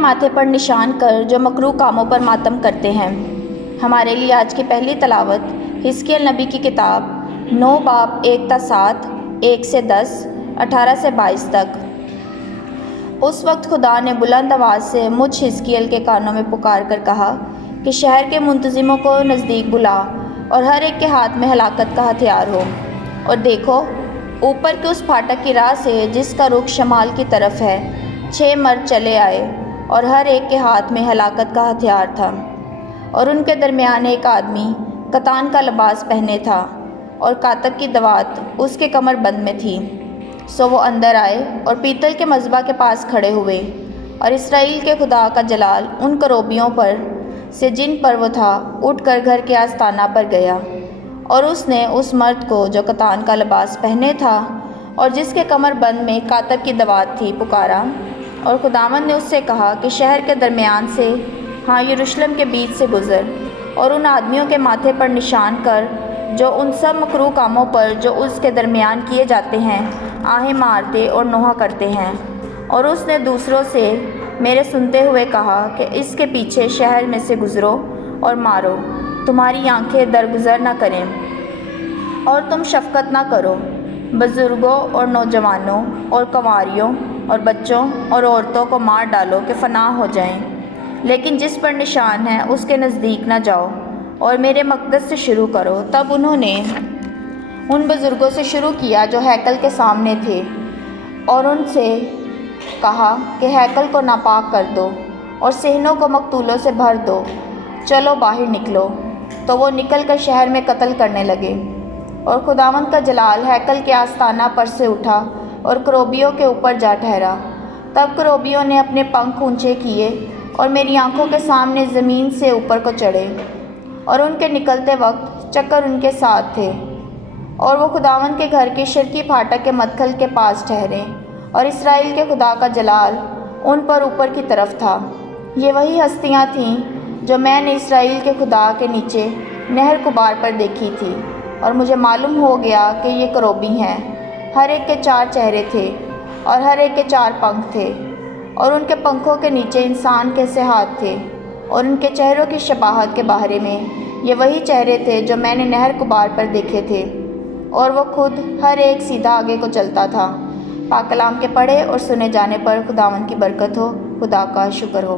ماتھے پر نشان کر جو مکروہ کاموں پر ماتم کرتے ہیں۔ ہمارے لیے آج کی پہلی تلاوت حزقیل نبی کی کتاب 9 باب 1 تا 7، 1 سے 10، 18 سے 22 تک۔ اس وقت خدا نے بلند آواز سے مجھ حزقیل کے کانوں میں پکار کر کہا کہ شہر کے منتظموں کو نزدیک بلا اور ہر ایک کے ہاتھ میں ہلاکت کا ہتھیار ہو۔ اور دیکھو، اوپر کے اس پھاٹک کی راہ سے جس کا رخ شمال کی طرف ہے 6 مرد چلے آئے، اور ہر ایک کے ہاتھ میں ہلاکت کا ہتھیار تھا۔ اور ان کے درمیان ایک آدمی کتان کا لباس پہنے تھا، اور کاتب کی دوات اس کے کمر بند میں تھی۔ سو وہ اندر آئے اور پیتل کے مذبح کے پاس کھڑے ہوئے، اور اسرائیل کے خدا کا جلال ان کروبیوں پر سے جن پر وہ تھا اٹھ کر گھر کے آستانہ پر گیا۔ اور اس نے اس مرد کو جو کتان کا لباس پہنے تھا اور جس کے کمر بند میں کاتب کی دوات تھی پکارا، اور خداوند نے اس سے کہا کہ شہر کے درمیان سے، ہاں یروشلم کے بیچ سے گزر، اور ان آدمیوں کے ماتھے پر نشان کر جو ان سب مکروہ کاموں پر جو اس کے درمیان کیے جاتے ہیں آہیں مارتے اور نوحہ کرتے ہیں۔ اور اس نے دوسروں سے میرے سنتے ہوئے کہا کہ اس کے پیچھے شہر میں سے گزرو اور مارو، تمہاری آنکھیں درگزر نہ کریں، اور تم شفقت نہ کرو، بزرگوں اور نوجوانوں اور کنواریوں اور بچوں اور عورتوں کو مار ڈالو کہ فنا ہو جائیں، لیکن جس پر نشان ہے اس کے نزدیک نہ جاؤ، اور میرے مقدس سے شروع کرو۔ تب انہوں نے ان بزرگوں سے شروع کیا جو ہیکل کے سامنے تھے، اور ان سے کہا کہ ہیکل کو ناپاک کر دو اور صحنوں کو مقتولوں سے بھر دو، چلو باہر نکلو۔ تو وہ نکل کر شہر میں قتل کرنے لگے۔ اور خداوند کا جلال ہیکل کے آستانہ پر سے اٹھا اور کروبیوں کے اوپر جا ٹھہرا۔ تب کروبیوں نے اپنے پنکھ اونچے کیے اور میری آنکھوں کے سامنے زمین سے اوپر کو چڑھے، اور ان کے نکلتے وقت چکر ان کے ساتھ تھے، اور وہ خداوند کے گھر کے شرقی پھاٹک کے مدخل کے پاس ٹھہرے، اور اسرائیل کے خدا کا جلال ان پر اوپر کی طرف تھا۔ یہ وہی ہستیاں تھیں جو میں نے اسرائیل کے خدا کے نیچے نہر کبار پر دیکھی تھی، اور مجھے معلوم ہو گیا کہ یہ کروبی ہیں۔ ہر ایک کے 4 چہرے تھے، اور ہر ایک کے 4 پنکھ تھے، اور ان کے پنکھوں کے نیچے انسان کے سے ہاتھ تھے، اور ان کے چہروں کی شباہت کے بارے میں یہ وہی چہرے تھے جو میں نے نہر کبار پر دیکھے تھے، اور وہ خود ہر ایک سیدھا آگے کو چلتا تھا۔ پاک کلام کے پڑھے اور سنے جانے پر خداوند کی برکت ہو۔ خدا کا شکر ہو۔